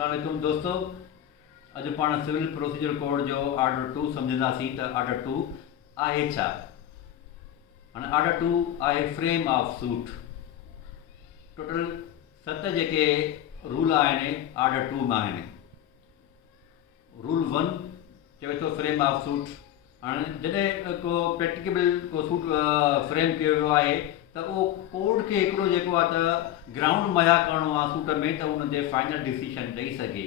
अस्सलाम वालेकुम दोस्तों। अॼु पाण सिविल प्रोसीजर कोड जो ऑर्डर 2 सम्झंदासीं त ऑर्डर 2 आहे छा। हाणे ऑर्डर 2 आहे फ्रेम ऑफ सूट। टोटल 7 जेके रूल आहिनि ऑर्डर 2 में आहिनि। रूल 1 चवे थो फ्रेम ऑफ सूट। हाणे जॾहिं को प्रैक्टिकेबल को सूट फ्रेम कयो वियो आहे त उहो कोर्ट खे हिकिड़ो जेको आहे त ग्राउंड मुहैया करिणो आहे सूट में त उन ते फाइनल डिसीशन ॾेई सघे।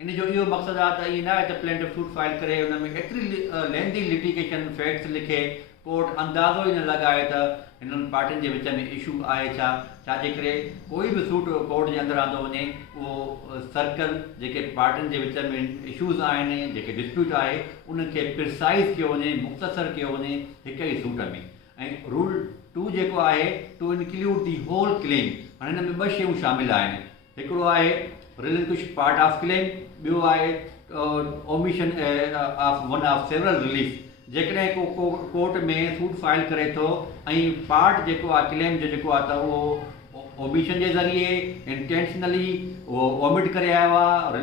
इन जो इहो मक़सदु आहे त ईअं न आहे त प्लेंटिफ सूट फाइल करे हुन में एतिरी लेंदी लिटिगेशन फैक्ट्स लिखे कोर्ट अंदाज़ो ई न लॻाए त हिननि पार्टियुनि जे विच में इशू आहे छा। छाजे करे कोई बि सूट कोर्ट जे अंदरि आंदो वञे उहो सर्कल जेके पार्टियुनि जे विच में इशूज़ आहिनि जेके डिस्प्यूट आहे उनखे प्रिसाइज़ कयो वञे, मुख़्तसर कयो वञे हिक ई सूट में। ऐं रूल 2 जेको आहे to include the whole claim. हाणे हिन में 2 शयूं शामिल आहिनि। हिकिड़ो आहे रिलिंक्विश पार्ट ऑफ क्लेम, ॿियो आहे omission of one of several relief. जेकॾहिं को कोर्ट में सूट फाइल करे थो ऐं पार्ट जेको आहे क्लेम जो जेको आहे त उहो ओमिशन जे ज़रिए इंटेंशनली उहो वॉमिट करे आयो आहे,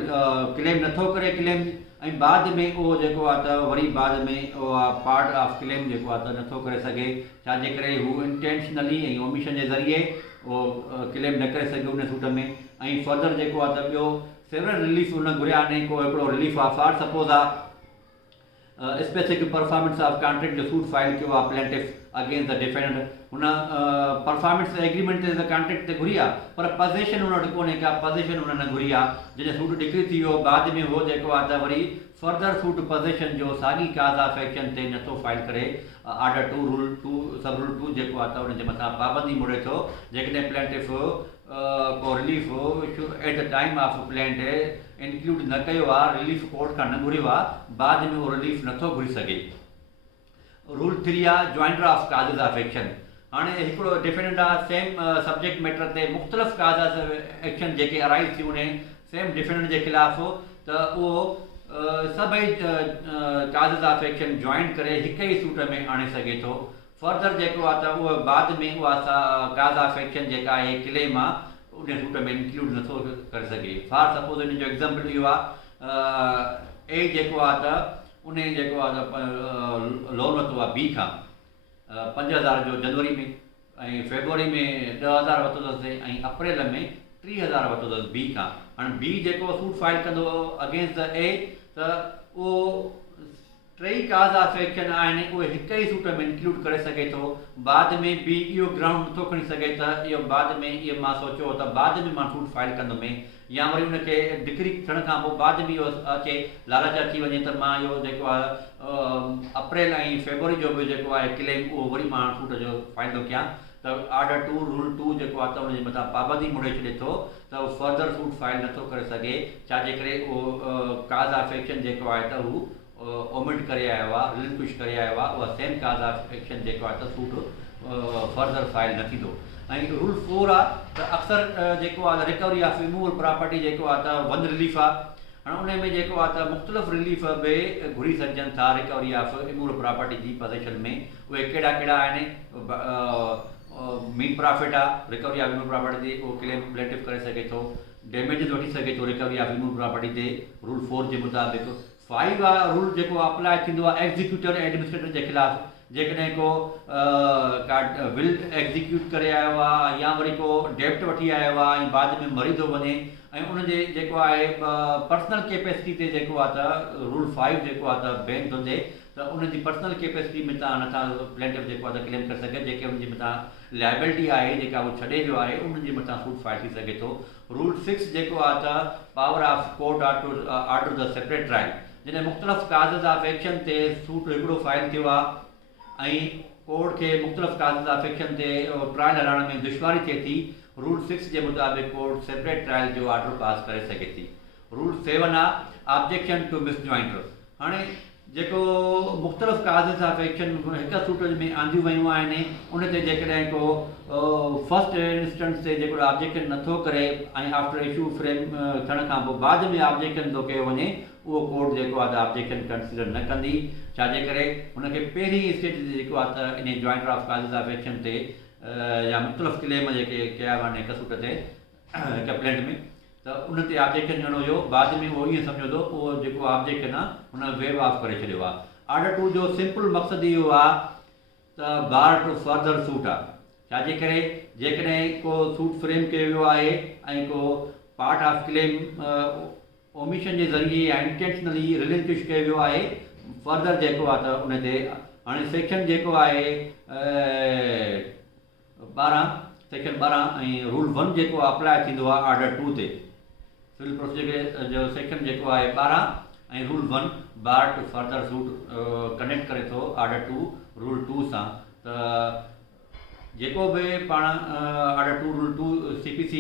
क्लेम नथो करे क्लेम, ऐं बाद में उहो जेको आहे त वरी बाद में उहा पार्ट ऑफ क्लेम जेको आहे त नथो करे सघे। छाजे करे हू इंटेंशनली ऐं ओमिशन जे ज़रिए उहो क्लेम न करे सघे उन सूट में। ऐं फर्दर जेको आहे त ॿियो सेवरल रिलीफ उन घुरिया आहिनि। को हिकिड़ो रिलीफ ऑफ फॉर सपोज़ आहे स्पेसिफिक परफॉर्मेंस ऑफ कॉन्ट्रैक्ट जो सूट फाइल किया प्लेंटिफ अगेंस्ट द डिफेंडेंट। हुन परफॉर्मेंस एग्रीमेंट ते कॉन्ट्रैक्ट ते घुरी आहे पर पोज़ेशन हुन वटि कोन्हे का, पोज़ेशन हुन न घुरी आहे। जॾहिं सूट डिक्री थी वियो बाद में उहो जेको आहे त वरी फर्दर सूट पोज़ेशन जो साॻी काज़ ऑफ एक्शन ते नथो फाइल करे। ऑर्डर 2 रूल 2 सब रूल 2 जेको आहे त उनजे मथां पाबंदी मुड़े थो। जेकॾहिं प्लेंटिफ को relief at the time of plaint include न कयो आहे, रिलीफ कोर्ट खां न घुरियो आहे, बाद में उहो रिलीफ नथो घुरी सघे। रूल 3 आहे जॉइंटर ऑफ काज़िस ऑफ एक्शन। हाणे हिकिड़ो डिफेंडेंट आहे सेम सब्जेक्ट मैटर ते मुख़्तलिफ़ काज़ ऑफ एक्शन जेके अराइज़ थी वञे सेम डिफेंडेंट जे ख़िलाफ़ त उहो सभई काज़िस ऑफ एक्शन जॉइंट करे हिक ई सूट में आणे सघे थो। फर्दर जेको आहे त उहो बाद में उहा काज़ ऑफ एक्शन जेका आहे क्लेम आहे उन सूट में इंक्लूड नथो करे सघे। फॉर सपोज़ इन जो एग्ज़ाम्पल इहो आहे ए जेको आहे त उन जेको आहे त लोन वरितो आहे बी खां 5,000 जो जनवरी में, ऐं फेबरवरी में 10,000 वरितो अथसि, ऐं अप्रैल में 30,000 वरितो अथसि बी खां। हाणे बी जेको सूट फाइल कंदो अगेंस्ट द ए त उहो 3 काज़ ऑफ एक्शन आहिनि उहे हिक ई सूट में इंक्लूड करे सघे थो। बाद में बी इहो ग्राउंड नथो खणी सघे त इहो बाद में इहो मां सोचियो त बाद में मां सूट फाइल कंदुमि, या वरी उनखे डिक्री थियण खां पोइ बाद में इहो अचे लालच अची वञे त मां इहो जेको आहे अप्रैल ऐं फेबरवरी जो बि जेको आहे क्लेम उहो वरी मां सूट जो फाइल थो कयां त ऑर्डर 2 रूल 2 जेको आहे त उनजे मथां पाबंदी मुड़े छॾे थो त उहो फर्दर सूट फाइल नथो करे सघे। छाजे करे उहो काज़ ऑफ एक्शन जेको आहे त हू ओमिट करे आयो आहे, रिलिंक्विश करे आयो आहे, उहा सेम काज़ ऑफ एक्शन जेको आहे त सूट फर्दर फाइल न थींदो। ऐं रूल 4 आहे त अक्सर जेको आहे रिकवरी ऑफ इमूवल प्रॉपर्टी जेको आहे त वन रिलीफ आहे। हाणे उन में जेको आहे त मुख़्तलिफ़ रिलीफ बि घुरी सघजनि था रिकवरी ऑफ इमूवल प्रॉपर्टी जी पोज़ेशन में। उहे कहिड़ा कहिड़ा आहिनि? मीन प्रॉफिट आहे रिकवरी ऑफ इमूवल प्रॉपर्टी ते, उहो क्लेम प्लेंटिफ करे सघे थो। डैमेजिस वठी सघे थो रिकवरी ऑफ इमूवल प्रॉपर्टी ते रूल 4 जे मुताबिक़। 5 आहे रूल जेको अप्लाई थींदो आहे एग्जीक्यूटर एडमिनिस्ट्रेटर जे ख़िलाफ़। जेकॾहिं को विल एग्जीक्यूट करे आयो आहे या वरी को डेप्ट वठी आयो आहे ऐं बाद में मरी थो वञे ऐं उनजे जेको आहे पर्सनल कैपेसिटी ते जेको आहे त रूल 5 जेको आहे त बैन थो थिए त उनजी पर्सनल कैपेसिटी में तव्हां नथा प्लेंटिफ जेको आहे त क्लेम करे सघे। जेके उनजे मथां लाइबिलिटी आहे जेका उहो छॾे वियो आहे उनजे मथां सूट फाइल थी सघे थो। रूल 6 जेको आहे त power of court order the separate trial. जॾहिं मुख़्तलिफ़ काज़िस ऑफ एक्शन ते सूट हिकिड़ो फाइल थियो आहे ऐं कोर्ट खे मुख़्तलिफ़ काज़िस ऑफ एक्शन ते ट्रायल हलाइण में दुश्वारी थिए थी, रूल 6 जे मुताबिक़ कोर्ट सेपरेट ट्रायल जो ऑर्डर पास करे सघे थी। रूल 7 आहे ऑब्जेक्शन टू मिस जॉइंटर। हाणे जेको मुख़्तलिफ़ काज़िस ऑफ एक्शन हिक सूट में आंदियूं वयूं आहिनि उन ते जेकॾहिं को फर्स्ट इंस्टेंस ते जेको ऑब्जेक्शन नथो करे ऐं आफ्टर इशू फ्रेम थियण खां पोइ बाद में ऑब्जेक्शन थो कयो वञे, उहो कोर्ट जेको आहे त ऑब्जेक्शन कंसिडर न कंदी। छाजे करे हुनखे पहिरीं स्टेज ते जेको आहे त इन जॉइंटर ऑफ काज़िस ऑफ एक्शन ते या मुख़्तलिफ़ क्लेम जेके कया विया आहिनि हिक सूट ते हिक प्लेंट में त त उन ते ऑब्जेक्शन ॾियणो हुयो, बाद में उहो ईअं सम्झो थो उहो जेको ऑब्जेक्शन आहे हुन वेव ऑफ करे छॾियो आहे। ऑर्डर 2 जो सिंपल मक़सदु इहो आहे त बार टू फर्दर सूट आहे। छाजे करे जेकॾहिं को सूट फ्रेम कयो वियो आहे ऐं को पार्ट ऑफ क्लेम ओमिशन जे ज़रिए या इंटेंशनली रिलिंक्विश कयो वियो आहे, फर्दर जेको आहे त उन ते हाणे सेक्शन जेको आहे 12 सेक्शन 12 ऐं रूल 1 जेको अप्लाई थींदो आहे ऑर्डर 2 ते। सिविल प्रोसीजर जो सेक्शन जेको आहे 12 ऐं रूल 1 बार टू फर्दर सूट कनेक्ट करे थो ऑर्डर 2 रूल 2 सां। त जेको बि पाण ऑर्डर 2 रूल 2 CPC